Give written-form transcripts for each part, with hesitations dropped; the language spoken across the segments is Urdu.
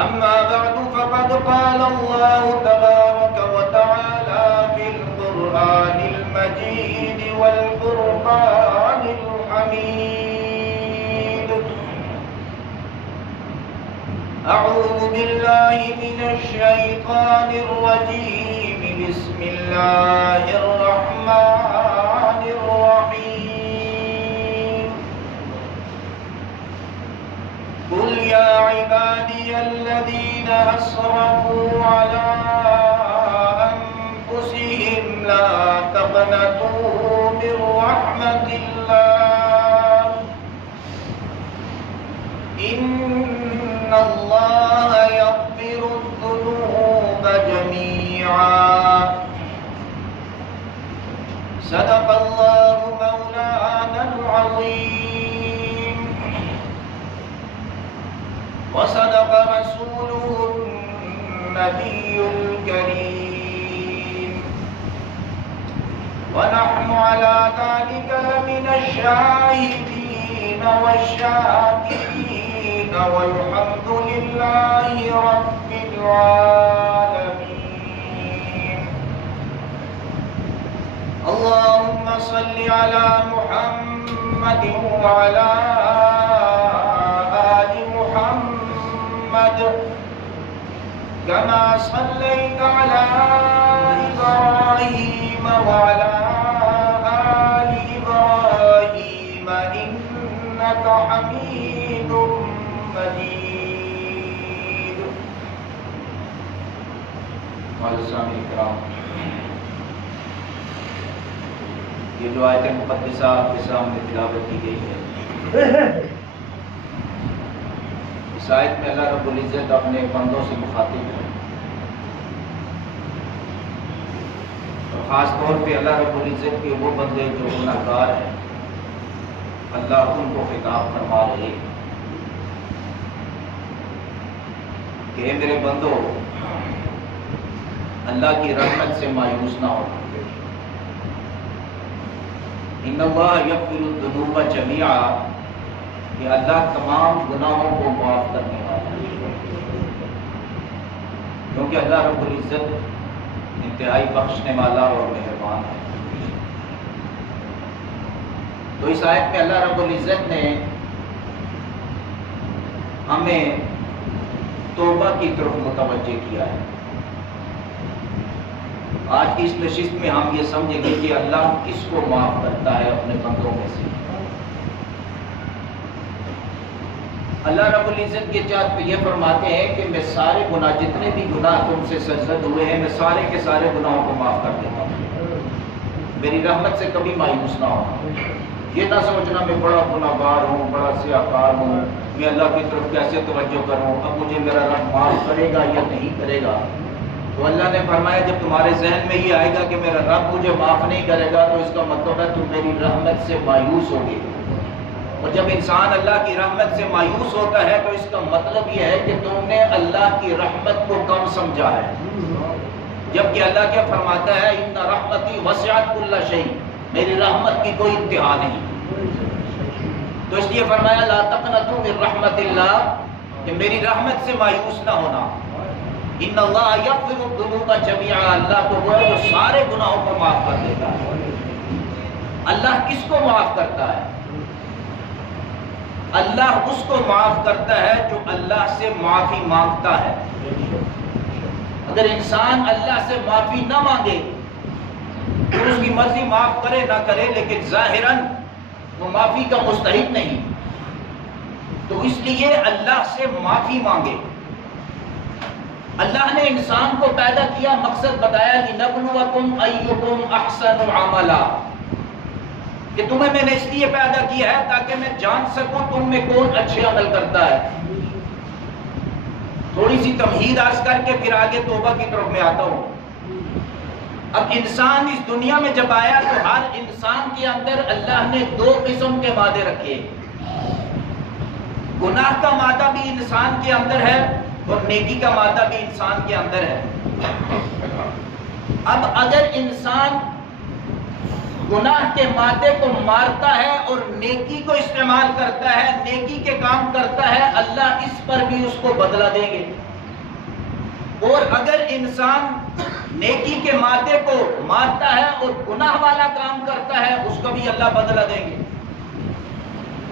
أما بعد فقد قال الله تبارك وتعالى في القرآن المجيد والفرقان الحميد: أعوذ بالله من الشيطان الرجيم. بسم الله الرحمن الرحيم. قل يا عبادي الذين أسرفوا على أنفسهم لا تقنطوا من رحمة الله إن الله يغفر الذنوب جميعا. صدق الله مولانا العظيم وصدق رسوله النبي الكريم، ونحن على ذلك لمن الشاهدين والشاكرين، والحمد لله رب العالمين. اللهم صل على محمد وعلى آل محمد كما صليت على إبراهيم وعلى آل إبراهيم إنك حميد مجيد. معززان اکرام، یہ جو آیت مقدسہ آپ کے سامنے تلاوت کی گئی ہے، اس آیت میں اللہ رب العزت اپنے بندوں سے مخاطب ہے، اور خاص طور پہ اللہ رب العزت کے وہ بندے جو گناہگار ہیں، اللہ ان کو خطاب فرما رہے ہیں کہ اے میرے بندو، اللہ کی رحمت سے مایوس نہ ہو. ان اللہ یغفر الذنوب جميعا، کہ اللہ تمام گناہوں کو معاف کرنے والا ہے، کیونکہ اللہ رب العزت انتہائی بخشنے والا اور مہربان ہے. تو اس آیت میں اللہ رب العزت نے ہمیں توبہ کی طرف متوجہ کیا ہے. آج کی اس نشست میں ہم یہ سمجھیں گے کہ اللہ کس کو معاف کرتا ہے اپنے بندوں میں سے. اللہ رب العزت کے چارت پہ یہ فرماتے ہیں کہ میں سارے گناہ، جتنے بھی گناہ تم سے سرزد ہوئے ہیں، میں سارے کے سارے گناہوں کو معاف کر دیتا ہوں. میری رحمت سے کبھی مایوس نہ ہو. یہ نہ سوچنا میں بڑا گناہگار ہوں، بڑا سیاہکار ہوں، میں اللہ کی طرف کیسے توجہ کروں، اب مجھے میرا رب معاف کرے گا یا نہیں کرے گا. تو اللہ نے فرمایا جب تمہارے ذہن میں یہ آئے گا کہ میرا رب مجھے معاف نہیں کرے گا، تو اس کا مطلب ہے تم میری رحمت سے مایوس ہوگے. اور جب انسان اللہ کی رحمت سے مایوس ہوتا ہے تو اس کا مطلب یہ ہے کہ تم نے اللہ کی رحمت کو کم سمجھا ہے. جبکہ اللہ کیا فرماتا ہے؟ ان رحمتی وسعت کل شیء، میری رحمت کی کوئی انتہا نہیں. تو اس لیے فرمایا لا تقنطوا من رحمت اللہ، کہ میری رحمت سے مایوس نہ ہونا. ان اللہ یغفر الذنوب جميعا، اللہ تو وہ ہے جو سارے گناہوں کو معاف کر دیتا ہے. اللہ کس کو معاف کرتا ہے؟ اللہ اس کو معاف کرتا ہے جو اللہ سے معافی مانگتا ہے. اگر انسان اللہ سے معافی نہ مانگے تو اس کی مرضی معاف کرے نہ کرے، لیکن ظاہراً وہ معافی کا مستحق نہیں، تو اس لیے اللہ سے معافی مانگے. اللہ نے انسان کو پیدا کیا، مقصد بتایا لِنَبْلُوَكُمْ أَيُّكُمْ أَحْسَنُ عَمَلًا، کہ تمہیں میں نے اس لیے پیدا کیا ہے تاکہ میں جان سکوں تم میں کون اچھے عمل کرتا ہے. تھوڑی سی تمہید عرض کر کے پھر آگے توبہ کی طرف میں آتا ہوں. اب انسان اس دنیا میں جب آیا تو ہر انسان کے اندر اللہ نے دو قسم کے مادے رکھے. گناہ کا مادہ بھی انسان کے اندر ہے اور نیکی کا مادہ بھی انسان کے اندر ہے. اب اگر انسان گناہ کے مادے کو مارتا ہے اور نیکی کو استعمال کرتا ہے، نیکی کے کام کرتا ہے، اللہ اس پر بھی اس کو بدلہ دیں گے. اور اگر انسان نیکی کے مادے کو مارتا ہے اور گناہ والا کام کرتا ہے اس کو بھی اللہ بدلہ دیں گے۔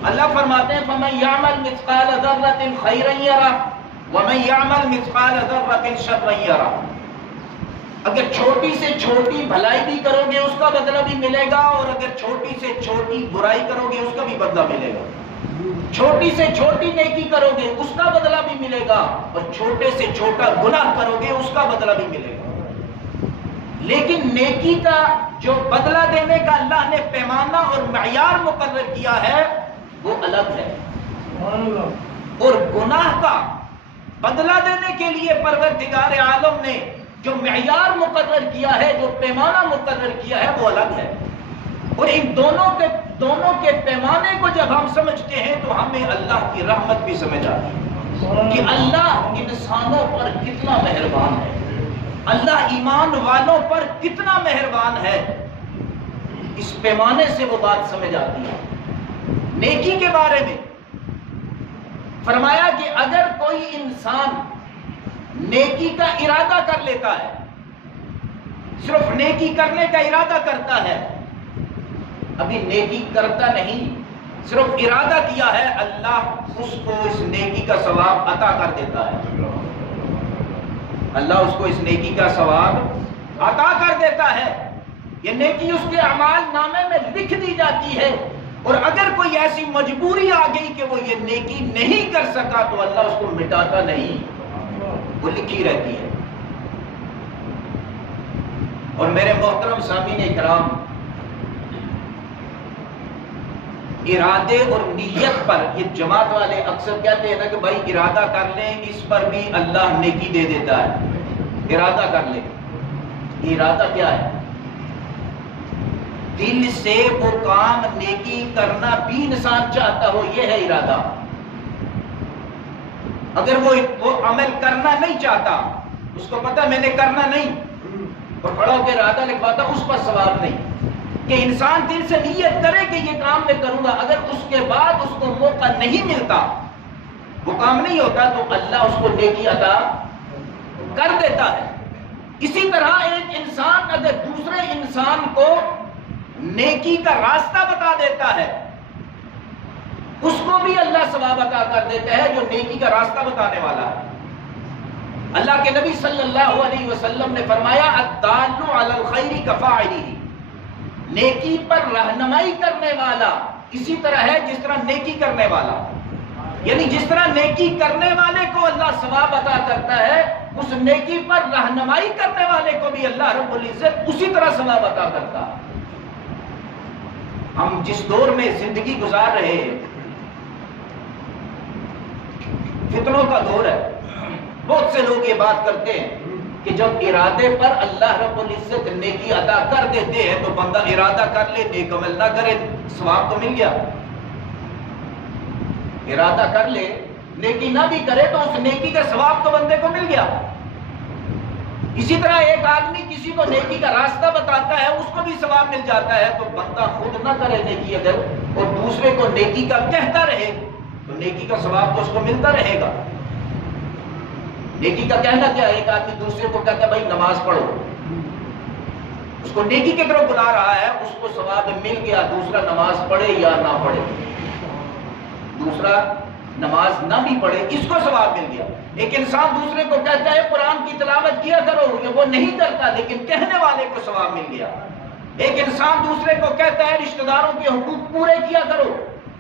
اللہ فرماتے ہیں فَمَن يَعْمَلْ مِثْقَالَ ذَرَّةٍ خَيْرًا يَرَهُ وَمَن يَعْمَلْ مِثْقَالَ ذَرَّةٍ شَرًّا يَرَهُ۔ اگر چھوٹی سے چھوٹی بھلائی بھی کرو گے اس کا بدلہ بھی ملے گا، اور اگر چھوٹی سے چھوٹی برائی کرو گے اس کا بھی بدلہ ملے گا۔ چھوٹی سے چھوٹی نیکی کرو گے اس کا بدلہ بھی ملے گا، اور چھوٹے سے چھوٹا گناہ کرو گے اس کا بدلہ بھی ملے گا۔ لیکن نیکی کا جو بدلہ دینے کا اللہ نے پیمانہ اور معیار مقرر کیا ہے وہ الگ ہے، اور گناہ کا بدلہ دینے کے لیے پروردگار عالم نے جو معیار مقرر کیا ہے، جو پیمانہ مقرر کیا ہے وہ الگ ہے۔ اور ان دونوں کے پیمانے کو جب ہم سمجھتے ہیں تو ہمیں اللہ کی رحمت بھی سمجھ آتی ہے کہ اللہ انسانوں پر کتنا مہربان ہے، اللہ ایمان والوں پر کتنا مہربان ہے۔ اس پیمانے سے وہ بات سمجھ آتی ہے۔ نیکی کے بارے میں فرمایا کہ اگر کوئی انسان نیکی کا ارادہ کر لیتا ہے، صرف نیکی کرنے کا ارادہ کرتا ہے، ابھی نیکی کرتا نہیں، صرف ارادہ کیا ہے، اللہ اس کو اس نیکی کا ثواب عطا کر دیتا ہے۔ اللہ اس کو اس نیکی کا ثواب عطا کر دیتا ہے۔ یہ نیکی اس کے اعمال نامے میں لکھ دی جاتی ہے، اور اگر کوئی ایسی مجبوری آ گئی کہ وہ یہ نیکی نہیں کر سکا تو اللہ اس کو مٹاتا نہیں، وہ لکھی رہتی ہے۔ اور میرے محترم سامعین اکرام، ارادے اور نیت پر یہ جماعت والے اکثر کہتے ہیں نا کہ بھائی ارادہ کر لیں، اس پر بھی اللہ نیکی دے دیتا ہے۔ ارادہ کر لیں، ارادہ کیا ہے؟ دل سے وہ کام نیکی کرنا بھی انسان چاہتا ہو، یہ ہے ارادہ۔ اگر وہ عمل کرنا نہیں چاہتا، اس کو پتہ میں نے کرنا نہیں، اور کھڑا ہو کے ارادہ لکھواتا، اس پر ثواب نہیں۔ کہ انسان دل سے نیت کرے کہ یہ کام میں کروں گا، اگر اس کے بعد اس کو موقع نہیں ملتا، وہ کام نہیں ہوتا، تو اللہ اس کو نیکی عطا کر دیتا ہے۔ اسی طرح ایک انسان اگر دوسرے انسان کو نیکی کا راستہ بتا دیتا ہے، اس کو بھی اللہ ثواب عطا کر دیتا ہے جو نیکی کا راستہ بتانے والا ہے۔ اللہ کے نبی صلی اللہ علیہ وسلم نے فرمایا الدال علی الخیر کفاعلہ، نیکی پر رہنمائی کرنے والا اسی طرح ہے جس طرح نیکی کرنے والا، یعنی جس طرح نیکی کرنے والے کو اللہ ثواب عطا کرتا ہے، اس نیکی پر رہنمائی کرنے والے کو بھی اللہ رب العزت اسی طرح ثواب عطا کرتا ہے۔ ہم جس دور میں زندگی گزار رہے ہیں، فتنوں کا دور ہے۔ بہت سے لوگ یہ بات کرتے ہیں کہ جب ارادے پر اللہ رب العزت نیکی عطا کر دیتے ہیں تو بندہ ارادہ کر لے، نیک عمل نہ کرے، ثواب تو مل گیا۔ ارادہ کر لے، نیکی نہ بھی کرے تو اس نیکی کا ثواب تو بندے کو مل گیا۔ اسی طرح ایک آدمی کسی کو نیکی کا راستہ بتاتا ہے، اس کو بھی ثواب مل جاتا ہے، تو بندہ خود نہ کرے نیکی اگر، اور دوسرے کو نیکی کا کہتا رہے تو نیکی کا ثواب تو اس کو ملتا رہے گا۔ نیکی کا کہنا کیا ہے؟ ایک آدمی دوسرے کو کہتا ہے بھائی نماز پڑھو، اس کو نیکی کی طرف بلا رہا ہے، اس کو ثواب مل گیا، دوسرا نماز پڑھے یا نہ پڑھے، دوسرا نماز نہ بھی پڑھے، اس کو ثواب مل گیا۔ ایک انسان دوسرے کو کہتا ہے قرآن کی تلاوت کیا کرو، یہ وہ نہیں کرتا لیکن کہنے والے کو ثواب مل گیا۔ ایک انسان دوسرے کو کہتا ہے رشتہ داروں کے حقوق پورے کیا کرو،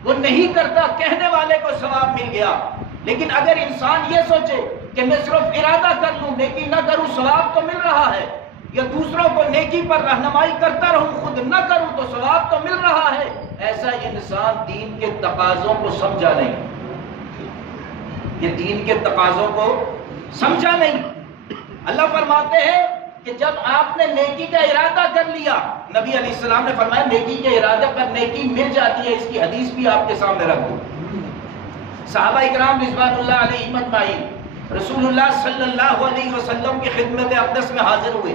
وہ نہیں کرتا، کہنے والے کو ثواب مل گیا۔ لیکن اگر انسان یہ سوچے کہ میں صرف ارادہ کر لوں، نیکی نہ کروں، ثواب تو مل رہا ہے، یا دوسروں کو نیکی پر رہنمائی کرتا رہوں، خود نہ کروں تو ثواب تو مل رہا ہے، ایسا انسان دین کے تقاضوں کو سمجھا نہیں، یہ دین کے تقاضوں کو سمجھا نہیں۔ اللہ فرماتے ہیں کہ جب آپ نے نیکی کا ارادہ کر لیا، نبی علیہ السلام نے فرمایا نیکی کے ارادے پر نیکی مل جاتی ہے، اس کی حدیث بھی آپ کے سامنے رکھ دوں۔ صحابہ اکرام رضوان اللہ علیہم اجمعین رسول اللہ صلی اللہ علیہ وسلم کی خدمت اقدس میں حاضر ہوئے۔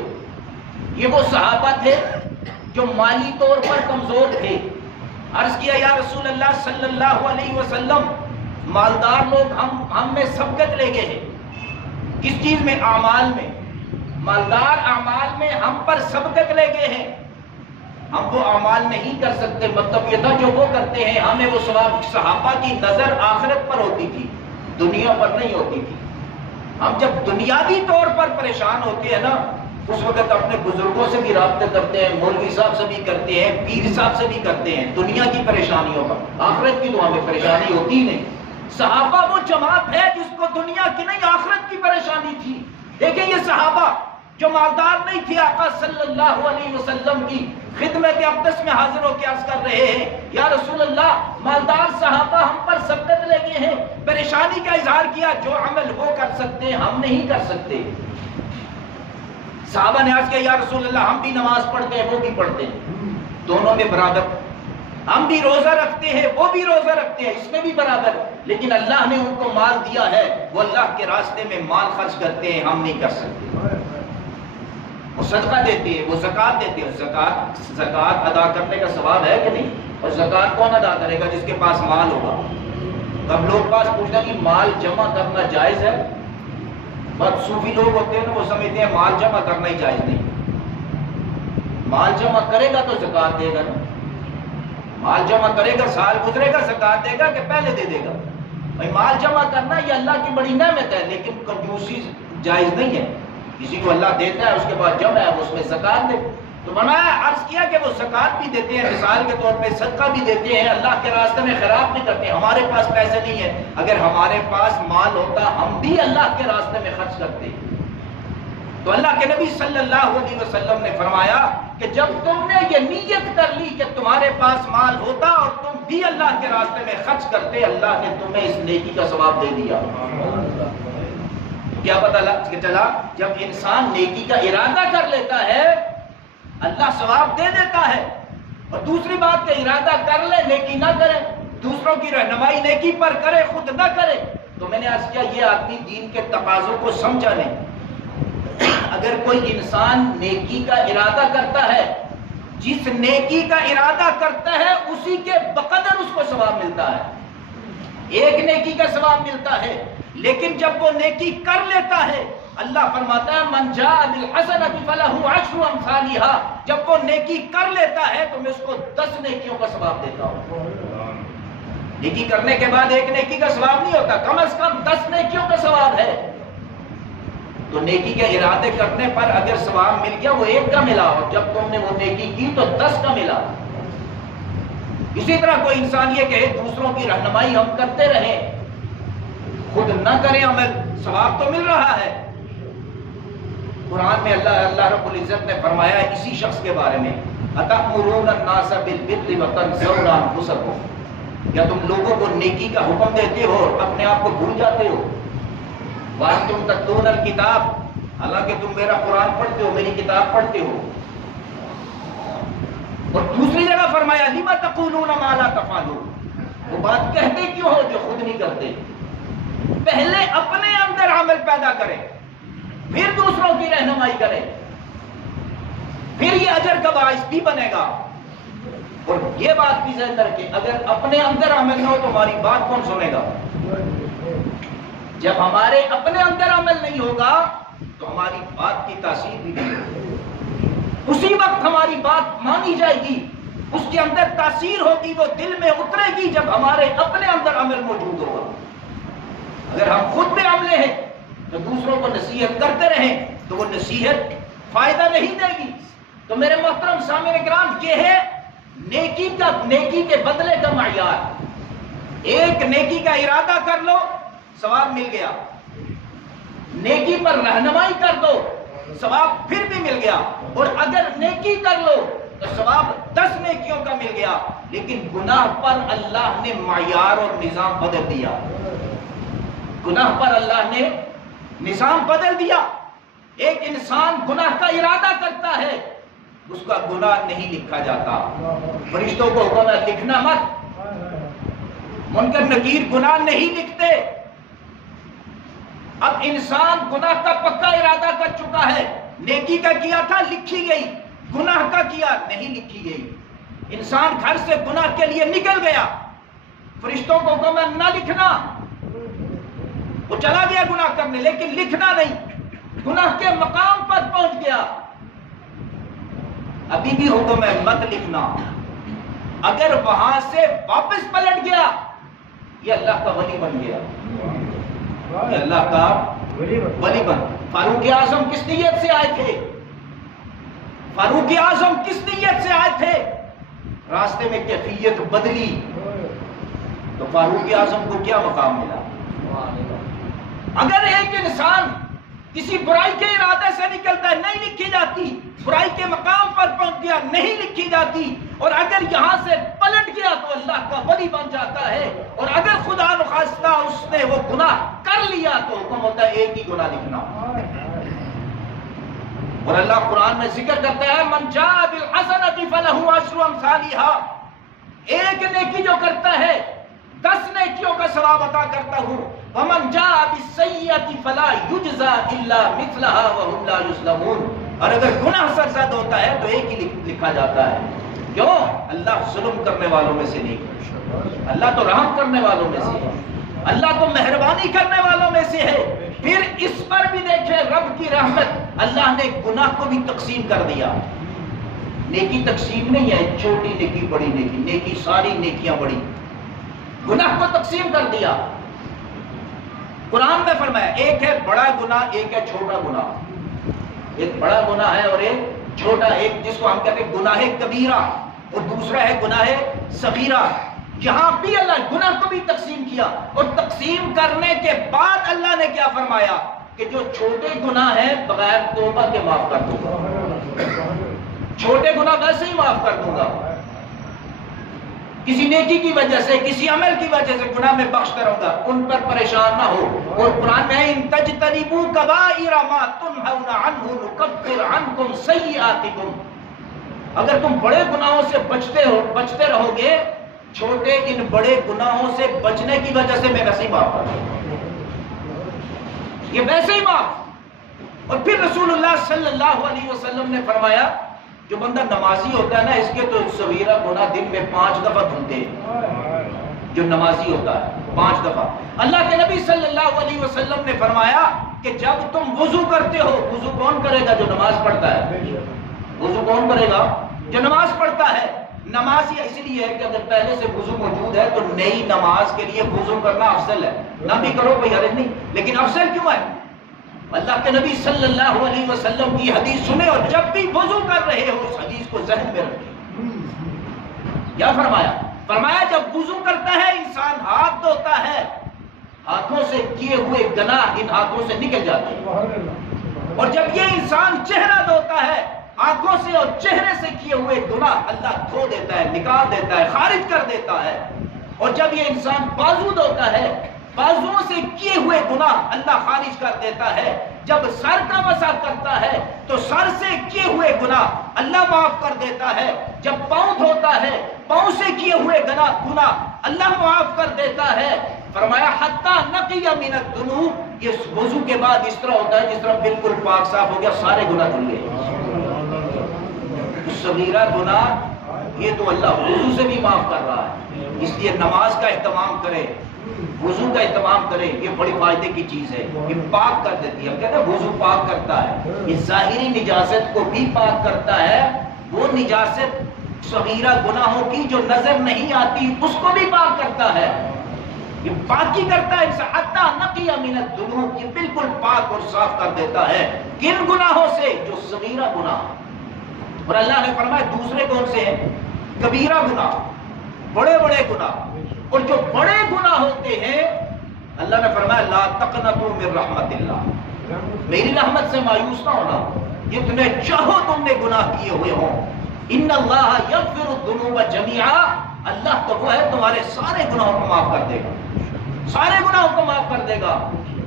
یہ وہ صحابہ تھے جو مالی طور پر کمزور تھے۔ عرض کیا یا رسول اللہ صلی اللہ علیہ وسلم، مالدار لوگ ہم میں سبقت لے گئے ہیں، کس چیز میں؟ اعمال میں. مالدار اعمال میں ہم پر سبقت لے گئے ہیں. ہم وہ اعمال نہیں کر سکتے. مطلب یہ تھا جو وہ کرتے ہیں ہمیں وہ ثواب. صحابہ کی نظر آخرت پر ہوتی تھی، دنیا پر نہیں ہوتی تھی. ہم جب دنیاوی طور پر پریشان ہوتے ہیں نا، اس وقت اپنے بزرگوں سے بھی رابطے کرتے ہیں، مولوی صاحب سے بھی کرتے ہیں، پیر صاحب سے بھی کرتے ہیں دنیا کی پریشانیوں پر. آخرت کی تو ہمیں پریشانی ہوتی ہی نہیں. صحابہ وہ جماعت ہے جس کو دنیا کی نہیں آخرت کی پریشانی تھی. دیکھیں یہ صحابہ جو مالدار نہیں تھے، آقا صلی اللہ علیہ وسلم کی خدمت اقدس میں حاضر ہو کے عرض کر رہے ہیں یا رسول اللہ، مالدار صحابہ ہم پر سبقت لے گئے ہیں. پریشانی کا اظہار کیا، جو عمل وہ کر سکتے ہیں ہم نہیں کر سکتے. صحابہ نے عرض کیا یا رسول اللہ ہم بھی نماز پڑھتے ہیں وہ بھی پڑھتے ہیں، دونوں میں برابر. ہم بھی روزہ رکھتے ہیں وہ بھی روزہ رکھتے ہیں، اس میں بھی برابر. لیکن اللہ نے ان کو مال دیا ہے، وہ اللہ کے راستے میں مال خرچ کرتے ہیں، ہم نہیں کر سکتے. وہ صدقہ دیتے ہیں، وہ زکوٰۃ دیتے ہیں. زکوٰۃ ادا کرنے کا ثواب ہے کہ نہیں؟ اور زکوٰۃ کون ادا کرے گا؟ جس کے پاس مال ہوگا. اب لوگ پاس پوچھنا کہ مال جمع کرنا جائز ہے. بس صوفی لوگ ہوتے ہیں نا، وہ سمجھتے ہیں مال جمع کرنا ہی جائز نہیں. مال جمع کرے گا تو زکوٰۃ دے گا نا. مال جمع کرے گا، سال گزرے گا زکوٰۃ دے گا کہ پہلے دے دے گا؟ بھائی مال جمع کرنا یہ اللہ کی بڑی نعمت ہے، لیکن کنجوسی جائز نہیں ہے. کسی کو اللہ دیتا ہے اس کے بعد جمع ہے اس میں زکوٰۃ دے. تو بنایا عرض کیا کہ وہ زکوٰۃ بھی دیتے ہیں، مثال کے طور پہ صدقہ بھی دیتے ہیں، اللہ کے راستے میں خیرات بھی کرتے ہیں. ہمارے پاس پیسے نہیں ہے، اگر ہمارے پاس مال ہوتا ہم بھی اللہ کے راستے میں خرچ کرتے. تو اللہ کے نبی صلی اللہ علیہ وسلم نے فرمایا کہ جب تم نے یہ نیت کر لی کہ تمہارے پاس مال ہوتا اور تم بھی اللہ کے راستے میں خرچ کرتے، اللہ نے تمہیں اس نیکی کا ثواب دے دیا. کیا پتہ چلا؟ جب انسان نیکی کا ارادہ کر لیتا ہے اللہ ثواب دے دیتا ہے. اور دوسری بات کہ ارادہ کر لے نیکی نہ کرے، دوسروں کی رہنمائی نیکی پر کرے خود نہ کرے. تو میں نے عرض کیا یہ آدمی دین کے تقاضوں کو سمجھا نہیں. اگر کوئی انسان نیکی کا ارادہ کرتا ہے، جس نیکی کا ارادہ کرتا ہے اسی کے بقدر اس کو ثواب ملتا ہے. ایک نیکی کا ثواب ملتا ہے، لیکن جب وہ نیکی کر لیتا ہے اللہ فرماتا ہے من جاء بالحسنۃ فلہ عشر امثالھا. جب وہ نیکی کر لیتا ہے تو میں اس کو 10 نیکیوں کا ثواب دیتا ہوں. نیکی کرنے کے بعد ایک نیکی کا ثواب نہیں ہوتا، کم از کم 10 نیکیوں کا ثواب ہے. تو نیکی کے ارادے کرنے پر اگر ثواب مل گیا وہ 1 کا ملا، اور جب تم نے وہ نیکی کی تو 10 کا ملا. اسی طرح کوئی انسان یہ کہے دوسروں کی رہنمائی ہم کرتے رہیں، خود نہ کریں عمل، ثواب تو مل رہا ہے. قرآن میں اللہ رب العزت نے فرمایا ہے اسی شخص کے بارے میں اتأمرون الناس بالبر وتنسون انفسکم. کیا تم لوگوں کو نیکی کا حکم دیتے ہو اور اپنے آپ کو بھول جاتے ہو؟ وانتم تتلون الکتاب، حالانکہ تم میرا قرآن پڑھتے ہو، میری کتاب پڑھتے ہو. اور دوسری جگہ فرمایا لم تقولون ما لا تفعلون. وہ بات کہتے کیوں ہو جو خود نہیں کرتے؟ پہلے اپنے اندر عمل پیدا کریں، پھر دوسروں کی رہنمائی کریں، پھر یہ اجر کا باعث بھی بنے گا. اور یہ بات بھی ذہن رکھیں اگر اپنے اندر عمل نہ ہو تو ہماری بات کون سنے گا؟ جب ہمارے اپنے اندر عمل نہیں ہوگا تو ہماری بات کی تاثیر بھی نہیں ہوگی. اسی وقت ہماری بات مانی جائے گی، اس کے اندر تاثیر ہوگی، وہ دل میں اترے گی جب ہمارے اپنے اندر عمل موجود ہوگا. اگر ہم خود میں عملے ہیں تو دوسروں کو نصیحت کرتے رہیں تو وہ نصیحت فائدہ نہیں دے گی. تو میرے محترم سامعین کرام، یہ ہے نیکی کے بدلے کا معیار. ایک نیکی کا ارادہ کر لو ثواب مل گیا، نیکی پر رہنمائی کر دو ثواب پھر بھی مل گیا، اور اگر نیکی کر لو تو ثواب 10 نیکیوں کا مل گیا. لیکن گناہ پر اللہ نے معیار اور نظام بدل دیا. گناہ پر اللہ نے نظام بدل دیا. ایک انسان گناہ کا ارادہ کرتا ہے اس کا گناہ نہیں لکھا جاتا. فرشتوں کو حکم ہے لکھنا مت. منکر نکیر گناہ نہیں لکھتے. اب انسان گناہ کا پکا ارادہ کر چکا ہے، نیکی کا کیا تھا لکھی گئی، گناہ کا کیا نہیں لکھی گئی. انسان گھر سے گناہ کے لیے نکل گیا، فرشتوں کو حکم ہے نہ لکھنا. چلا گیا گناہ کرنے، لیکن لکھنا نہیں، گناہ کے مقام پر پہنچ گیا، ابھی بھی حکم ہے مت لکھنا۔ اگر وہاں سے واپس پلٹ گیا، یہ اللہ کا ولی بن گیا، یہ اللہ کا ولی بن۔ فاروق اعظم کس نیت سے آئے تھے؟ فاروق اعظم کس نیت سے آئے تھے؟ راستے میں کیفیت بدلی تو فاروق اعظم کو کیا مقام ملا؟ اگر ایک انسان کسی برائی کے ارادے سے نکلتا ہے، نہیں لکھی جاتی، برائی کے مقام پر پہنچ گیا، نہیں لکھی جاتی، اور اگر یہاں سے پلٹ گیا تو اللہ کا ولی بن جاتا ہے، اور اگر خدا نخواستہ اس نے وہ گناہ کر لیا تو حکم ہوتا ہے ایک ہی گناہ لکھنا۔ اور اللہ قرآن میں ذکر کرتا ہے من جاء بالحسنۃ فلہ عشر امثالھا، ایک نیکی جو کرتا ہے 10 نیکیوں کا ثواب عطا کرتا ہوں، ومن جاء بالسیئۃ فلا یجزى الا مثلھا وهم لا یظلمون، اور اگر گناہ سرزد ہوتا ہے تو ایک ہی لکھا جاتا ہے۔ کیوں؟ اللہ ظلم کرنے والوں میں سے نہیں، اللہ تو رحم کرنے والوں میں سے ہے، اللہ تو مہربانی کرنے والوں میں سے ہے۔ پھر اس پر بھی دیکھیں رب کی رحمت، اللہ نے گناہ کو بھی تقسیم کر دیا۔ نیکی تقسیم نہیں ہے، چھوٹی نیکی بڑی نیکی، نیکی ساری نیکیاں بڑی، گناہ کو تقسیم کر دیا۔ قرآن میں فرمایا ایک ہے بڑا گناہ، ایک ہے چھوٹا گناہ، ایک بڑا گناہ ہے اور ایک چھوٹا، ایک جس کو ہم کہتے ہیں گناہ کبیرہ اور دوسرا ہے گناہ صغیرہ۔ یہاں بھی اللہ گناہ کو بھی تقسیم کیا، اور تقسیم کرنے کے بعد اللہ نے کیا فرمایا کہ جو چھوٹے گناہ ہیں بغیر توبہ کے معاف کر دوں گا، چھوٹے گناہ ویسے ہی معاف کر دوں گا، کسی نیکی کی وجہ سے، کسی عمل کی وجہ سے گناہ میں بخش کروں گا، ان پر پریشان نہ ہو۔ اور قرآن میں ان تجتنبوا کبائر ما تنہون عنہ نکفر عنکم سیئاتکم، اگر تم بڑے گناہوں سے بچتے رہو گے، چھوٹے ان بڑے گناہوں سے بچنے کی وجہ سے میں ویسے ہی معاف کر دوں، یہ ویسے ہی معاف۔ اور پھر رسول اللہ صلی اللہ علیہ وسلم نے فرمایا جو بندہ نمازی ہوتا ہے نا، اس کے تو صغیرہ گناہ دن میں 5 دفعہ دھلتے ہیں، جو نمازی ہوتا ہے 5 دفعہ۔ اللہ کے نبی صلی اللہ علیہ وسلم نے فرمایا کہ جب تم وضو کرتے ہو، وضو کون کرے گا؟ جو نماز پڑھتا ہے۔ وضو کون کرے گا؟ جو نماز پڑھتا ہے۔ نماز یہ اس لیے ہے کہ اگر پہلے سے وضو موجود ہے تو نئی نماز کے لیے وضو کرنا افضل ہے، نہ بھی کرو کوئی حرج نہیں، لیکن افضل کیوں ہے؟ اللہ کے نبی صلی اللہ علیہ وسلم کی حدیث سنیں اور جب بھی وضو کر رہے ہو اس حدیث کو ذہن میں رکھیں۔ کیا فرمایا؟ فرمایا جب وضو کرتا ہے انسان ہاتھ دھوتا ہے، ہاتھوں سے کیے ہوئے گناہ ان ہاتھوں سے نکل جاتے ہیں، اور جب یہ انسان چہرہ دھوتا ہے، آنکھوں سے اور چہرے سے کیے ہوئے گناہ اللہ دھو دیتا ہے، نکال دیتا ہے، خارج کر دیتا ہے۔ اور جب یہ انسان بازو دھوتا ہے، بازوؤں سے کیے ہوئے گناہ اللہ خارج کر دیتا ہے۔ جب سر کا مسح کرتا ہے تو سر سے کیے ہوئے گناہ اللہ معاف کر دیتا ہے۔ جب پاؤں دھوتا ہے، پاؤں سے کیے ہوئے گناہ اللہ معاف کر دیتا ہے۔ فرمایا حتی نقی من الذنوب، یہ وضو کے بعد اس طرح ہوتا ہے جس طرح بالکل پاک صاف ہو گیا، سارے گناہ دھل گئے۔ صغیرہ گناہ یہ تو اللہ وضو سے بھی معاف کر رہا ہے، اس لیے نماز کا اہتمام کرے، وضو کا اہتمام کرے، یہ بڑی فائدے کی چیز ہے، یہ پاک کر دیتی ہے۔ ہم کہتے ہیں وضو پاک کرتا ہے، یہ ظاہری نجاست کو بھی پاک کرتا ہے، وہ نجاست صغیرہ گناہوں کی جو نظر نہیں آتی اس کو بھی پاک کرتا ہے، یہ پاکی کرتا ہے۔ حتی نقی من الذنوب، یہ بالکل پاک اور صاف کر دیتا ہے کن گناہوں سے؟ جو صغیرہ گناہ۔ اور اللہ نے فرمایا دوسرے کون سے ہیں؟ کبیرہ گناہ، بڑے بڑے گناہ۔ اور جو بڑے گناہ ہوتے ہیں اللہ نے فرمایا لا تقنطوا من رحمت اللہ، میری رحمت سے مایوس نہ ہونا، جتنے چاہو تم نے گناہ کیے ہوئے ہوں، ان اللہ یغفر الذنوب جميعا، اللہ تو وہ ہے تمہارے سارے گناہوں کو معاف کر دے گا، سارے گناہوں کو معاف کر دے گا،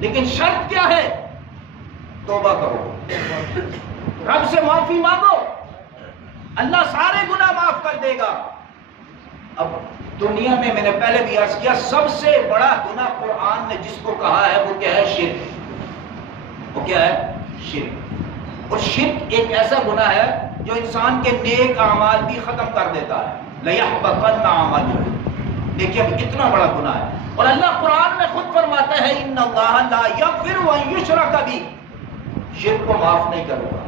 لیکن شرط کیا ہے؟ توبہ کرو، رب سے معافی مانگو، اللہ سارے گناہ معاف کر دے گا۔ اب دنیا میں نے پہلے بھی عرض کیا سب سے بڑا گناہ قرآن نے جس کو کہا ہے وہ کیا ہے؟ شرک۔ وہ کیا ہے؟ شرک۔ اور شرک ایک ایسا گناہ ہے جو انسان کے نیک اعمال بھی ختم کر دیتا ہے، لَيَحْبَطَنَّ عَمَلُهُ، لیکن اتنا بڑا گناہ ہے۔ اور اللہ قرآن میں خود فرماتا ہے ان اللہ لا یغفر ان یشرک بہ، شرک کو معاف نہیں کروں گا،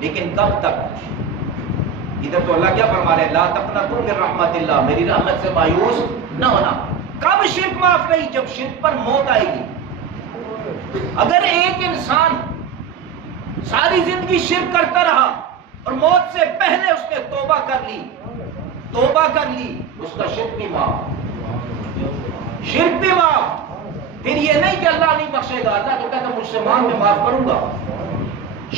لیکن کب تک؟ ادھر تو اللہ کیا فرما رہے ہیں؟ لا تقنطوا من رحمت اللہ، میری رحمت سے مایوس نہ ہونا۔ کب شرک معاف نہیں؟ جب شرک پر موت آئے گی۔ اگر ایک انسان ساری زندگی شرک کرتا رہا اور موت سے پہلے اس نے توبہ کر لی، اس کا شرک بھی معاف، پھر یہ نہیں کہ اللہ نہیں بخشے گا، اللہ تو کہتا مجھ سے مانگ میں معاف کروں گا۔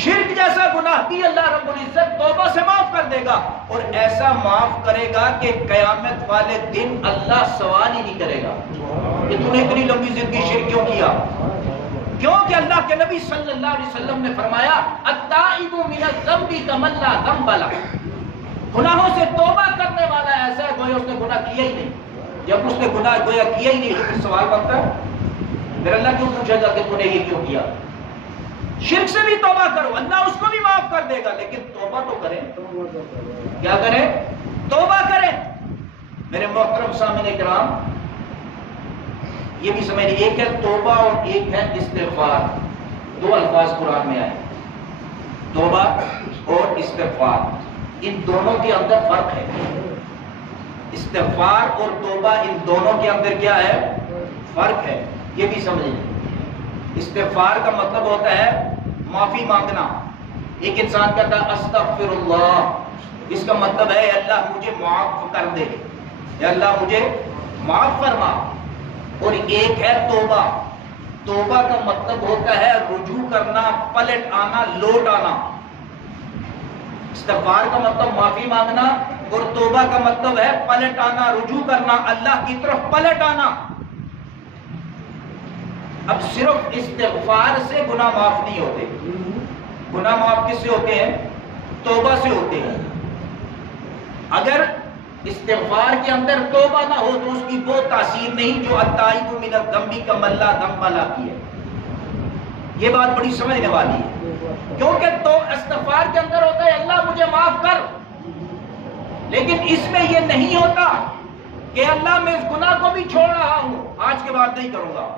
شرک جیسا گناہ بھی اللہ رب العزت توبہ سے معاف کر دے گا، اور ایسا معاف کرے گا کہ قیامت والے دن اللہ سوال ہی نہیں کرے گا کہ تو نے اتنی لمبی زندگی شرک کیوں کیا؟ کیونکہ اللہ کے نبی صلی اللہ علیہ وسلم نے فرمایا التائب من الذنب کمن لا ذنب لہ، گناہوں سے توبہ کرنے والا ایسا ہے گویا اس نے گناہ کیا ہی نہیں۔ جب اس نے گناہ گویا کیا ہی نہیں تو پھر سوال بنتا ہے پھر اللہ کیوں پوچھے گا کہ تو نے یہ کیوں کیا؟ شرک سے بھی توبہ کرو، اللہ اس کو بھی معاف کر دے گا، لیکن توبہ تو کریں۔ کیا کریں؟ توبہ کریں۔ میرے محترم سامعین کرام، یہ بھی سمجھ لیں، ایک ہے توبہ اور ایک ہے استغفار۔ دو الفاظ قرآن میں آئے، توبہ اور استغفار، ان دونوں کے اندر فرق ہے۔ استغفار اور توبہ، ان دونوں کے اندر کیا ہے؟ فرق ہے، یہ بھی سمجھ لیں۔ استغفار کا مطلب ہوتا ہے معافی مانگنا۔ ایک انسان کہتا ہے استغفر اللہ، اس کا مطلب ہے اللہ مجھے معاف کر دے، یا اللہ مجھے معاف فرما۔ اور ایک ہے توبہ، توبہ کا مطلب ہوتا ہے رجوع کرنا، پلٹ آنا، لوٹ آنا۔ استغفار کا مطلب معافی مانگنا اور توبہ کا مطلب ہے پلٹ آنا، رجوع کرنا، اللہ کی طرف پلٹ آنا۔ اب صرف استغفار سے گناہ معاف نہیں ہوتے، گناہ معاف کس سے ہوتے ہیں؟ توبہ سے ہوتے ہیں۔ اگر استغفار کے اندر توبہ نہ ہو تو اس کی وہ تاثیر نہیں جو التائب من الذنب کمن لا ذنب لہ کی ہے۔ یہ بات بڑی سمجھنے والی ہے، کیونکہ تو استغفار کے اندر ہوتا ہے اللہ مجھے معاف کر، لیکن اس میں یہ نہیں ہوتا کہ اللہ میں اس گناہ کو بھی چھوڑ رہا ہوں، آج کے بعد نہیں کروں گا،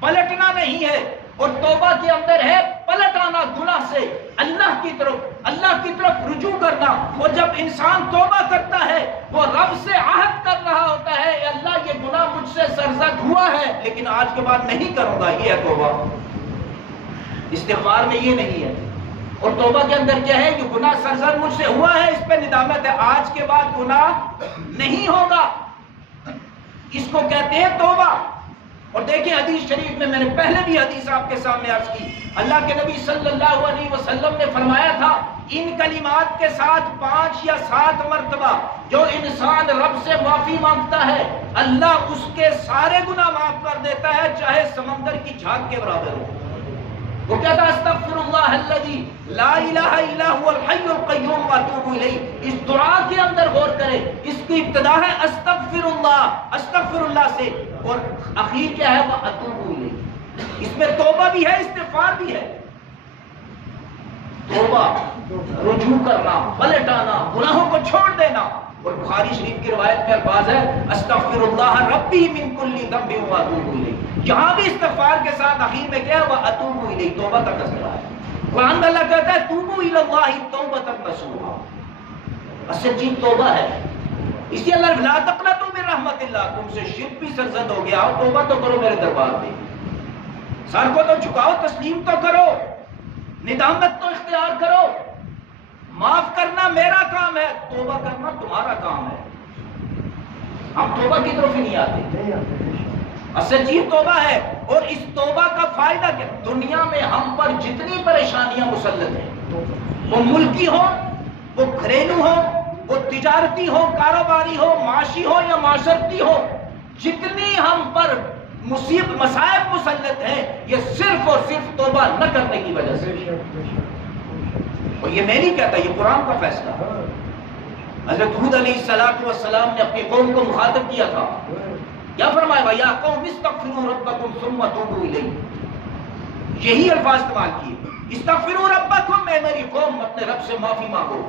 پلٹنا نہیں ہے۔ اور توبہ کے اندر ہے پلٹ آنا گناہ سے اللہ کی طرف رجوع کرنا۔ اور جب انسان توبہ کرتا ہے وہ رب سے عہد کر رہا ہوتا ہے اے اللہ یہ گناہ مجھ سے سرزد ہوا ہے لیکن آج کے بعد نہیں کروں گا، یہ ہے توبہ۔ استغفار میں یہ نہیں ہے۔ اور توبہ کے اندر کیا ہے؟ یہ گناہ سرزد مجھ سے ہوا ہے، اس پہ ندامت ہے، آج کے بعد گناہ نہیں ہوگا، اس کو کہتے ہیں توبہ۔ اور دیکھیں حدیث شریف میں نے پہلے بھی حدیث آپ کے سامنے عرض کی، اللہ کے نبی صلی اللہ علیہ وسلم نے فرمایا تھا ان کلمات کے ساتھ 5 یا 7 مرتبہ جو انسان رب سے معافی مانگتا ہے اللہ اس کے سارے گناہ معاف کر دیتا ہے، چاہے سمندر کی جھاگ کے برابر ہو۔ وہ کہتا استغفر اللہ الذی لا الہ الا هو الحی القیوم واتوب الیہ۔ اس دعا کے اندر غور کریں، اس کی ابتدا ہے استغفر اللہ سے، اور اخیر کیا ہے؟ واتوب الیہ۔ اس میں توبہ بھی ہے، استغفار بھی ہے۔ توبہ رجوع کرنا، پلٹ آنا، گناہوں کو چھوڑ دینا۔ اور بخاری شریف کی روایت میں الفاظ ہے استغفر اللہ ربی من کل ذنب واتوب الیہ۔ یہاں بھی استغفار کے ساتھ آخر میں کیا ہے؟ واتوب الیہ، توبہ کا تذکرہ ہے۔ قرآن میں اللہ کہتا ہے توبوا الی اللہ توبۃ نصوحا، سچی توبہ ہے۔ اس لیے اللہ لا تقنطوا من رحمت اللہ، تم سے شرک بھی سرزد ہو گیا ہو، توبہ تو کرو میرے دربار میں، سر کو تو جھکاؤ، تسلیم تو کرو، ندامت تو اختیار کرو۔ معاف کرنا میرا کام ہے، توبہ کرنا تمہارا کام ہے۔ ہم توبہ کی طرف ہی نہیں آتے، سچی توبہ ہے۔ اور اس توبہ کا فائدہ کیا؟ دنیا میں ہم پر جتنی پریشانیاں مسلط ہیں، وہ ملکی ہو، وہ گھریلو ہو، وہ تجارتی ہو، کاروباری ہو، معاشی ہو یا معاشرتی ہو، جتنی ہم پر مصائب مسلط ہیں یہ صرف اور صرف توبہ نہ کرنے کی وجہ سے۔ اور یہ میں نہیں کہتا، یہ قرآن کا فیصلہ ہے۔ حضرت ہود علیہ السلام نے اپنی قوم کو مخاطب کیا تھا، کیا فرمایا؟ وَيَا قَوْمِ اسْتَغْفِرُوا رَبَّكُمْ ثُمَّ تُوبُوا إِلَيْهِ، یہی الفاظ استعمال کیے، استغفروا ربکم، اے میری قوم اپنے رب سے معافی مانگو،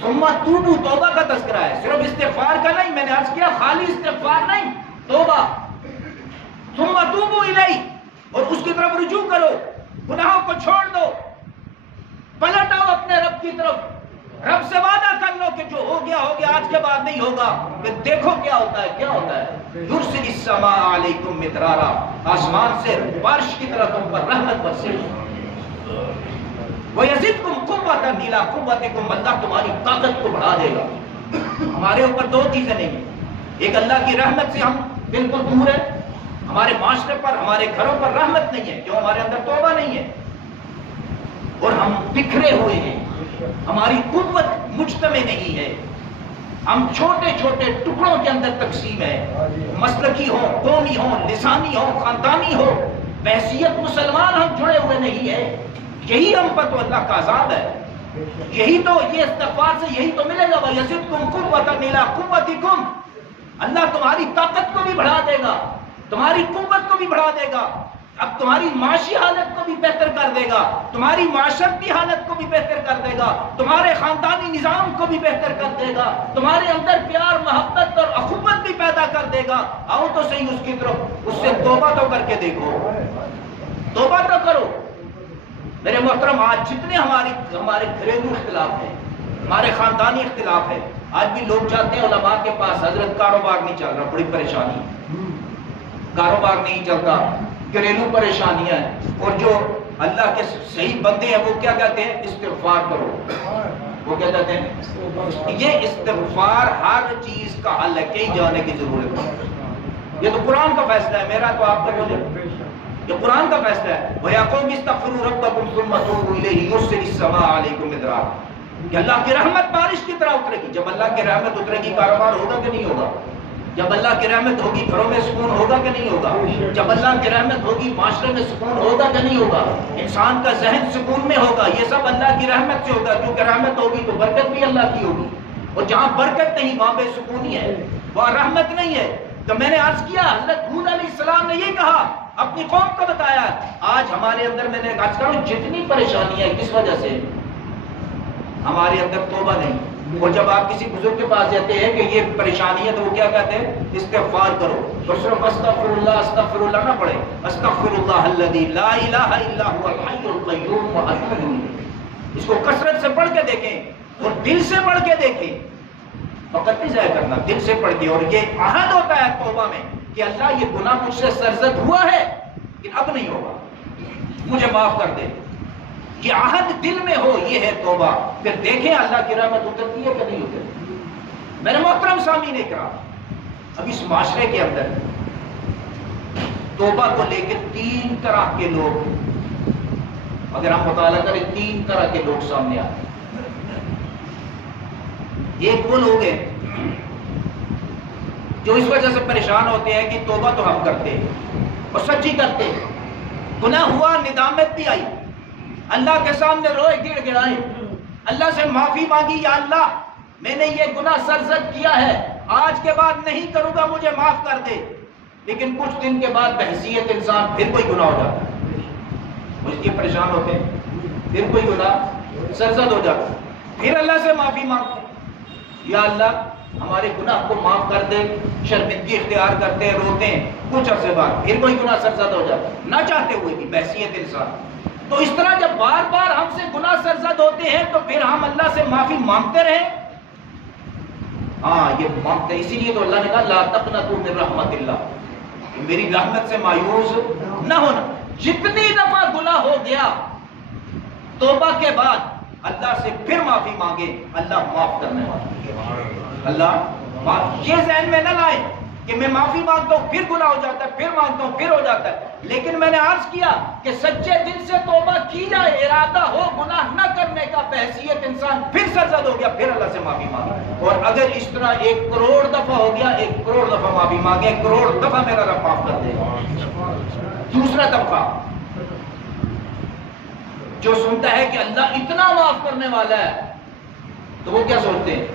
ثم توبوا، توبہ کا تذکرہ ہے، صرف استغفار کا نہیں، میں نے عرض کیا خالی استغفار نہیں، توبہ، ثم توبوا الیہ، اور اس کی طرف رجوع کرو، گناہوں کو چھوڑ دو، پلٹ آؤ اپنے رب کی طرف، رب سے وعدہ کر لو کہ جو ہو گیا آج کے بعد نہیں ہوگا، پھر دیکھو کیا ہوتا ہے یرسل السماء علیکم مدرارا، آسمان سے بارش کی طرح تم پر رحمت برسے گی، وَيَزِدْكُمْ قُوَّةً إِلَىٰ قُوَّتِكُمْ، اللہ تمہاری طاقت کو بڑھا دے گا۔ ہمارے اوپر دو چیزیں نہیں ہیں، ایک اللہ کی رحمت سے ہم بالکل دور ہیں، ہمارے معاشرے پر ہمارے گھروں پر رحمت نہیں ہے، کیوں؟ ہمارے اندر توبہ نہیں ہے، اور ہم بکھرے ہوئے ہیں، ہماری قوت مجتمع نہیں ہے، ہم چھوٹے چھوٹے ٹکڑوں کے اندر تقسیم ہے، مسلکی ہو، قومی ہو، لسانی ہو، خاندانی ہو، بحیثیت مسلمان ہم جڑے ہوئے نہیں ہیں۔ یہی ہم پر تو اللہ کا عذاب ہے، یہی تو یہ استغفار سے یہی تو ملے گا، وَيَزِدْكُمْ قُوَّةً إِلَىٰ قُوَّتِكُمْ، اللہ تمہاری طاقت کو بھی بڑھا دے گا، تمہاری قوت کو بھی بڑھا دے گا، اب تمہاری معاشی حالت کو بھی بہتر کر دے گا، تمہاری معاشرتی حالت کو بھی بہتر کر دے گا، تمہارے خاندانی نظام کو بھی بہتر کر دے گا، تمہارے اندر پیار محبت اور اخوت بھی پیدا کر دے گا۔ آؤ تو صحیح اس کی طرف، اس سے توبہ تو کر کے دیکھو، توبہ تو کرو۔ میرے محترم، آج جتنے ہمارے گھریلو اختلاف ہیں، ہمارے خاندانی اختلاف ہے، آج بھی لوگ جاتے ہیں علماء کے پاس، حضرت کاروبار نہیں چل رہا، بڑی پریشانی، کاروبار نہیں چلتا، گھریلو پریشانیاں ہیں، اور جو اللہ کے صحیح بندے ہیں وہ کیا کہتے ہیں؟ استغفار کرو، وہ کیا کہتے ہیں؟ یہ استغفار ہر چیز کا حل ہے، کہیں جانے کی ضرورت نہیں، یہ تو قرآن کا فیصلہ ہے، میرا تو آپ کا بولے، یہ قرآن کا فیصلہ ہے۔ وَيَا قَوْمِ اسْتَغْفِرُوا رَبَّكُمْ ثُمَّ تُوبُوا إِلَيْهِ يُرْسِلِ السَّمَاءَ عَلَيْكُمْ مِدْرَارًا، کہ اللہ کی رحمت بارش کی طرح اترے گی۔ جب اللہ کی رحمت اترے گی کاروبار ہوگا کہ نہیں ہوگا؟ جب اللہ کی رحمت ہوگی گھروں میں سکون ہوگا کہ نہیں ہوگا؟ جب اللہ کی رحمت ہوگی معاشرے میں سکون ہوگا کہ نہیں ہوگا؟ انسان کا ذہن سکون میں ہوگا، یہ سب اللہ کی رحمت سے ہوگا، کیونکہ رحمت ہوگی تو برکت بھی اللہ کی ہوگی، اور جہاں برکت نہیں وہاں بے سکونی ہے، وہاں رحمت نہیں ہے۔ تو میں نے عرض کیا، حضرت ہود علیہ السلام نے یہ کہا، اپنی قوم کو بتایا۔ آج ہمارے اندر میں نے عرض کروں جتنی پریشانی ہے، کس وجہ سے؟ ہمارے اندر توبہ نہیں، اور جب آپ کسی بزرگ کے پاس جاتے ہیں کہ یہ پریشانی ہے تو وہ کیا کہتے ہیں؟ استغفار کرو، تو صرف استغفر اللہ نہ پڑھے، استغفر اللہ الذی لا الہ الا هو الحی القیوم واتوب الیہ، اس کو کثرت سے پڑھ کے دیکھیں اور دل سے پڑھ کے دیکھیں، وقت نہیں ضائع کرنا، دل سے پڑھ کے۔ اور یہ عہد ہوتا ہے توبہ میں کہ اللہ یہ گناہ مجھ سے سرزد ہوا ہے لیکن اب نہیں ہوگا، مجھے معاف کر دے، یہ عہد دل میں ہو، یہ ہے توبہ۔ پھر دیکھیں اللہ کی رحمت اترتی ہے کہ نہیں اترتی۔ میرے محترم سامعین اکرام، اب اس معاشرے کے اندر توبہ کو لے کے تین طرح کے لوگ، اگر ہم مطالعہ کریں، تین طرح کے لوگ سامنے آتے ہیں۔ ایک وہ لوگ ہیں جو اس وجہ سے پریشان ہوتے ہیں کہ توبہ تو ہم کرتے ہیں اور سچی کرتے ہیں، گناہ ہوا، ندامت بھی آئی، اللہ کے سامنے روئے گڑ گڑائے، اللہ سے معافی مانگی، یا اللہ میں نے یہ گناہ سرزد کیا ہے، آج کے بعد نہیں کروں گا، مجھے معاف کر دے۔ لیکن کچھ دن کے بعد بحیثیت انسان پھر کوئی گناہ ہو جاتا ہے، اس لیے پریشان ہوتے ہیں، پھر کوئی گناہ سرزد ہو جاتا ہے، پھر اللہ سے معافی مانگتے ہیں، یا اللہ ہمارے گناہ کو معاف کر دے، شرمندگی اختیار کرتے ہیں، روتے ہیں، کچھ عرصے بعد پھر کوئی گناہ سرزد ہو جاتا ہے، نہ چاہتے ہوئے بھی بحیثیت انسان۔ تو اس طرح جب بار بار ہم سے گناہ سرزد ہوتے ہیں تو پھر ہم اللہ سے معافی مانگتے رہیں، ہاں یہ مانگتے ہیں۔ اسی لیے تو اللہ نے کہا لا تقنطوا من رحمت اللہ، کہ میری رحمت سے مایوس نہ ہونا۔ جتنی دفعہ گناہ ہو گیا توبہ کے بعد اللہ سے پھر معافی مانگے، اللہ معاف کرنے والا، اللہ یہ ذہن میں نہ لائیں کہ میں معافی مانگتا ہوں پھر گناہ ہو جاتا ہے، پھر مانگتا ہوں پھر ہو جاتا ہے۔ لیکن میں نے عرض کیا کہ سچے دل سے توبہ کی جائے، ارادہ ہو گناہ نہ کرنے کا، بحیثیت انسان پھر سرزد ہو گیا، پھر اللہ سے معافی مانگے۔ اور اگر اس طرح 1 کروڑ دفعہ ہو گیا، 1 کروڑ دفعہ معافی مانگے، 1 کروڑ دفعہ میرا رب معاف کر دے گا۔ دوسرا طبقہ جو سنتا ہے کہ اللہ اتنا معاف کرنے والا ہے تو وہ کیا سوچتے ہیں؟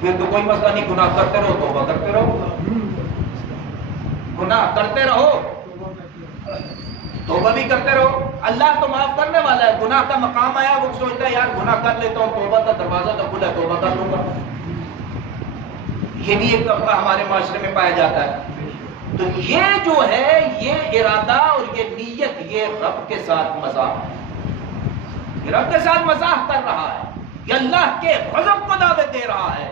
پھر تو کوئی مسئلہ نہیں، گناہ کرتے رہو، توبہ کرتے رہو، گناہ کرتے رہو، توبہ بھی کرتے رہو، اللہ تو معاف کرنے والا ہے۔ گناہ کا مقام آیا، وہ سوچتا ہے یار گناہ کر لیتا ہوں، توبہ کا دروازہ تو کھلا ہے، توبہ کر لوں گا۔ یہ بھی ایک طبقہ ہمارے معاشرے میں پایا جاتا ہے۔ تو یہ جو ہے، یہ ارادہ اور یہ نیت، یہ رب کے ساتھ مزاح ہے، یہ رب کے ساتھ مزاح کر رہا ہے، یہ اللہ کے غضب کو دعوت دے رہا ہے۔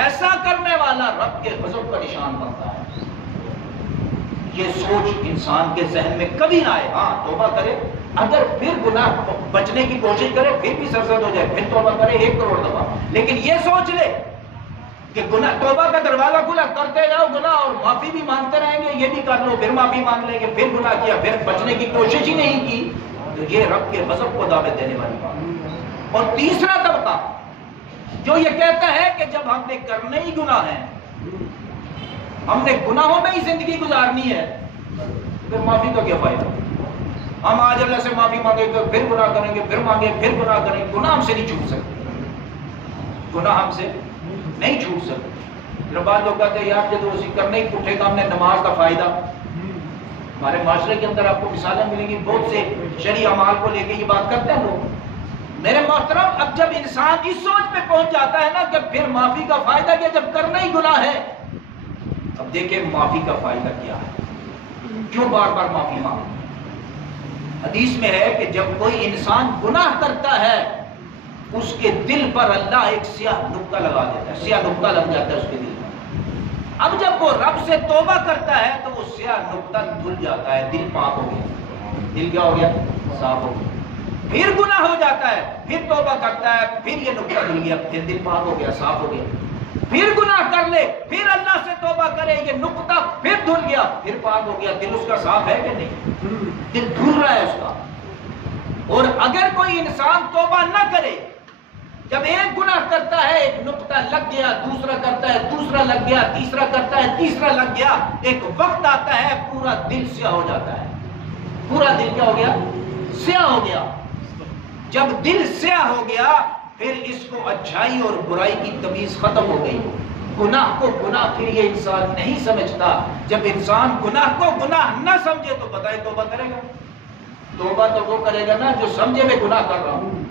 ایسا کرنے والا رب کے غضب کا نشان بنتا ہے۔ یہ سوچ انسان کے ذہن میں کبھی نہ آئے۔ ہاں توبہ کرے، اگر پھر گناہ بچنے کی کوشش کرے پھر بھی سرزد ہو جائے، پھر توبہ کرے 1 کروڑ دفعہ، لیکن یہ سوچ لے کہ گناہ توبہ کا دروازہ کھلا، کرتے جاؤ گناہ اور معافی بھی مانگتے رہیں گے، یہ بھی کر لو پھر معافی مانگ لیں گے، پھر گناہ کیا پھر بچنے کی کوشش ہی نہیں کی، تو یہ رب کے غضب کو دعوت دینے والی بات ہے۔ اور تیسرا طبقہ جو یہ کہتا ہے کہ جب ہم نے کرنے ہی گناہ ہیں، ہم نے گناہوں میں ہی زندگی گزارنی ہے، پھر معافی کا کیا فائدہ؟ ہم آج اللہ سے معافی مانگے گے، پھر گناہ کریں گے، پھر مانگے پھر گناہ کریں گے، گناہ ہم سے نہیں چھوٹ سکتے، گناہ ہم سے نہیں چھوٹ سکتے۔ پھر بعد لوگ کہتے ہیں یار جب اسی کرنے ہی پوچھے گا ہم نے نماز کا فائدہ۔ ہمارے معاشرے کے اندر آپ کو مثالیں ملیں گی، بہت سے شرعی اعمال کو لے کے یہ بات کرتے ہیں لوگ۔ میرے محترم، اب جب انسان اس سوچ پہ پہنچ جاتا ہے نا کہ پھر معافی کا فائدہ کیا جب کرنا ہی گناہ ہے، اب دیکھیں معافی کا فائدہ کیا ہے، کیوں بار بار معافی مانگے؟ حدیث میں ہے کہ جب کوئی انسان گناہ کرتا ہے اس کے دل پر اللہ ایک سیاہ نقطہ لگا دیتا ہے، سیاہ نقطہ لگ جاتا ہے اس کے دل پر۔ اب جب وہ رب سے توبہ کرتا ہے تو وہ سیاہ نقطہ دھل جاتا ہے، دل پاک ہو گیا، دل کیا ہو گیا؟ صاف ہو گیا۔ پھر گناہ ہو جاتا ہے، پھر توبہ کرتا ہے، پھر یہ نقطہ دھل گیا، پھر دل پاک ہو گیا، صاف ہو گیا۔ پھر گناہ کر لے، پھر اللہ سے توبہ کرے، یہ نقطہ پھر دھل گیا، پھر پاک ہو گیا۔ دل اس کا صاف ہے کہ نہیں؟ دل دھل رہا ہے اس کا۔ اور اگر کوئی انسان توبہ نہ کرے، جب ایک گناہ کرتا ہے ایک نقطہ لگ گیا، دوسرا کرتا ہے دوسرا لگ گیا، تیسرا کرتا ہے تیسرا لگ گیا، ایک وقت آتا ہے پورا دل سیاہ ہو جاتا ہے، پورا دل کیا ہو گیا؟ سیاہ ہو گیا۔ جب دل سیاہ ہو گیا پھر اس کو اچھائی اور برائی کی تمیز ختم ہو گئی۔ گناہ کو گناہ پھر یہ انسان نہیں سمجھتا۔ جب انسان گناہ کو گناہ نہ سمجھے تو بتائے توبہ کرے گا؟ توبہ تو وہ کرے گا نا جو سمجھے میں گناہ کر رہا ہوں۔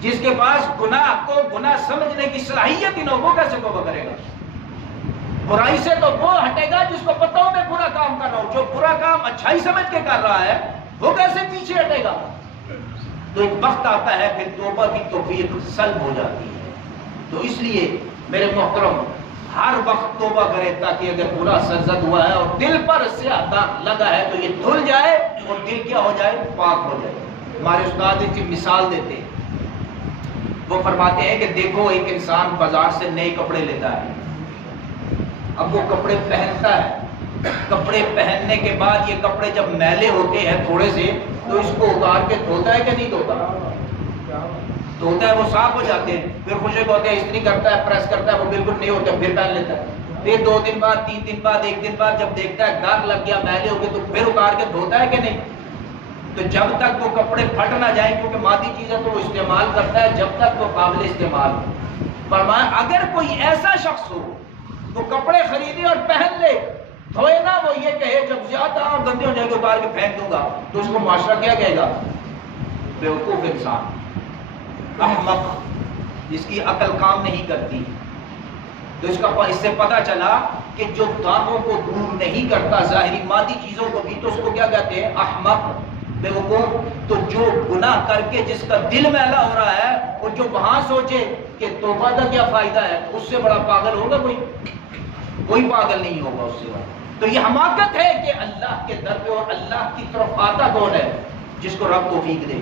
جس کے پاس گناہ کو گناہ سمجھنے کی صلاحیت ہی نہ ہو، وہ کیسے توبہ کرے گا؟ برائی سے تو وہ ہٹے گا جس کو پتہ ہو میں برا کام کر رہا ہوں، جو برا کام اچھائی سمجھ کے کر رہا ہے وہ کیسے پیچھے ہٹے گا؟ تو ایک وقت آتا ہے پھر توبہ کی توفیق سلب ہو جاتی ہے۔ تو اس لیے میرے محترم ہر وقت توبہ کرے تاکہ اگر برا سرزد ہوا ہے اور دل پر سیاہ داغ لگا ہے تو یہ دھل جائے اور دل کیا ہو جائے؟ پاک ہو جائے۔ ہمارے استاد اس کی مثال دیتے ہیں، وہ فرماتے ہیں کہ دیکھو ایک انسان بازار سے نئے کپڑے لیتا ہے، اب وہ کپڑے پہنتا ہے، کپڑے پہننے کے بعد یہ کپڑے جب میلے ہوتے ہیں تھوڑے سے تو اس کو اتار کے دھوتا ہے کہ نہیں دھوتا؟ دھوتا ہے، وہ صاف ہو جاتے ہیں، پھر خوشک ہوتے ہیں، استری کرتا ہے، پریس کرتا ہے، وہ بالکل نہیں ہوتے، پھر پہن لیتا ہے۔ پھر 2 دن بعد 3 دن بعد 1 دن بعد جب دیکھتا ہے داغ لگ گیا، میلے ہو گئے، تو پھر اتار کے دھوتا ہے کہ نہیں؟ تو جب تک وہ کپڑے پھٹ نہ جائیں، کیونکہ مادی چیزیں تو وہ استعمال کرتا ہے جب تک وہ قابل استعمال ہو۔ فرمایا اگر کوئی ایسا شخص ہو وہ کپڑے خریدے اور پہن لے، دھوئے نہ، وہ یہ کہے جب زیادہ گندے ہو جائے گے اتار کے پھینک دوں گا، تو اس کو معاشرہ کیا کہے گا؟ بیوقوف انسان، احمق، جس کی عقل کام نہیں کرتی۔ تو اس سے پتہ چلا کہ جو داغوں کو دور نہیں کرتا ظاہری مادی چیزوں کو بھی، تو اس کو کیا کہتے ہیں؟ احمق، بیوقوف۔ تو جو گناہ کر کے جس کا دل میلا ہو رہا ہے اور جو وہاں سوچے کہ توبہ کا کیا فائدہ ہے، اس سے بڑا پاگل ہوگا کوئی پاگل نہیں ہوگا اس سے بڑا۔ تو یہ حماقت ہے کہ اللہ کے در پہ اور اللہ کی طرف آتا کون ہے؟ جس کو رب توفیق دے۔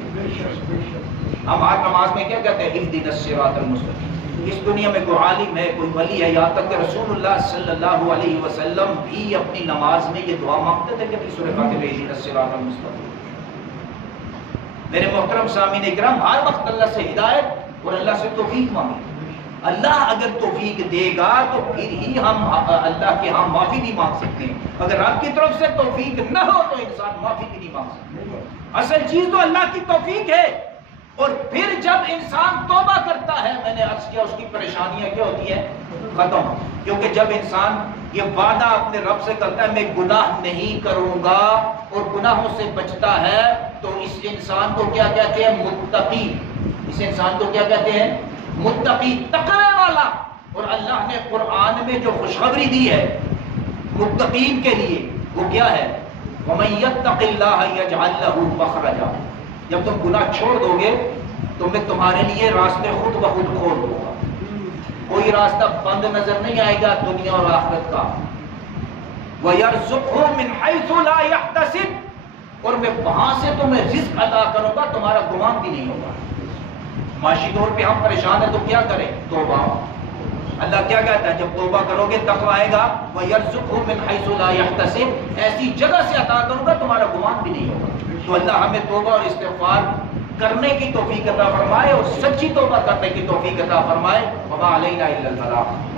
ہم ہر نماز میں کیا کہتے ہیں؟ اہدنا الصراط المستقیم۔ اس دنیا میں کوئی عالم ہے، کوئی ولی ہے، یہاں تک کہ رسول اللہ صلی اللہ علیہ وسلم بھی اپنی نماز میں یہ دعا مانگتے تھے کہ اپنی سورہ فاتحہ میں اہدنا الصراط المستقیم۔ میرے محترم سامعین اکرام، ہر وقت اللہ سے ہدایت اور اللہ سے توفیق مانگیں۔ اللہ اگر توفیق دے گا تو پھر ہی ہم اللہ کے ہاں معافی بھی مانگ سکتے ہیں۔ اگر رب کی طرف سے توفیق نہ ہو تو انسان معافی بھی نہیں مانگ سکتا۔ اصل چیز تو اللہ کی توفیق ہے۔ اور پھر جب انسان توبہ کرتا ہے، میں نے عرض کیا اس کی پریشانیاں کیا ہوتی ہیں؟ ختم۔ کیونکہ جب انسان یہ وعدہ اپنے رب سے کرتا ہے میں گناہ نہیں کروں گا اور گناہوں سے بچتا ہے، تو اس انسان کو کیا کہتے ہیں؟ متقی۔ اس انسان کو کیا کہتے ہیں؟ متقی، تقوی والا۔ اور اللہ نے قرآن میں جو خوشخبری دی ہے متقین کے لیے وہ کیا ہے؟ وَمَن يَتَّقِ اللَّهَ يَجْعَل لَّهُ مَخْرَجًا، جب تم گناہ چھوڑ دو گے تو میں تمہارے لیے راستے خود بخود کھول دوں گا، کوئی راستہ بند نظر نہیں آئے گا دنیا اور آخرت کا۔ وَيَرْزُقْهُ مِنْ حَيْثُ لَا يَحْتَسِبُ، اور میں وہاں سے تمہیں رزق عطا کروں گا تمہارا گمان بھی نہیں ہوگا۔ معاشی طور پہ ہم پریشان ہیں تو کیا کریں؟ توبہ۔ اللہ کیا کہتا ہے؟ جب توبہ کرو گے تقویٰ آئے گا، وَيَرْزُقْهُ مِنْ حَيْثُ لَا يَحْتَسِبُ، ایسی جگہ سے عطا کروں گا تمہارا گمان بھی نہیں ہوگا۔ تو اللہ ہمیں توبہ اور استغفار کرنے کی توفیق عطا فرمائے اور سچی توبہ کرنے کی توفیق عطا فرمائے۔ وَمَا عَلَيْنَا إِلَّا الْبَلَاغُ۔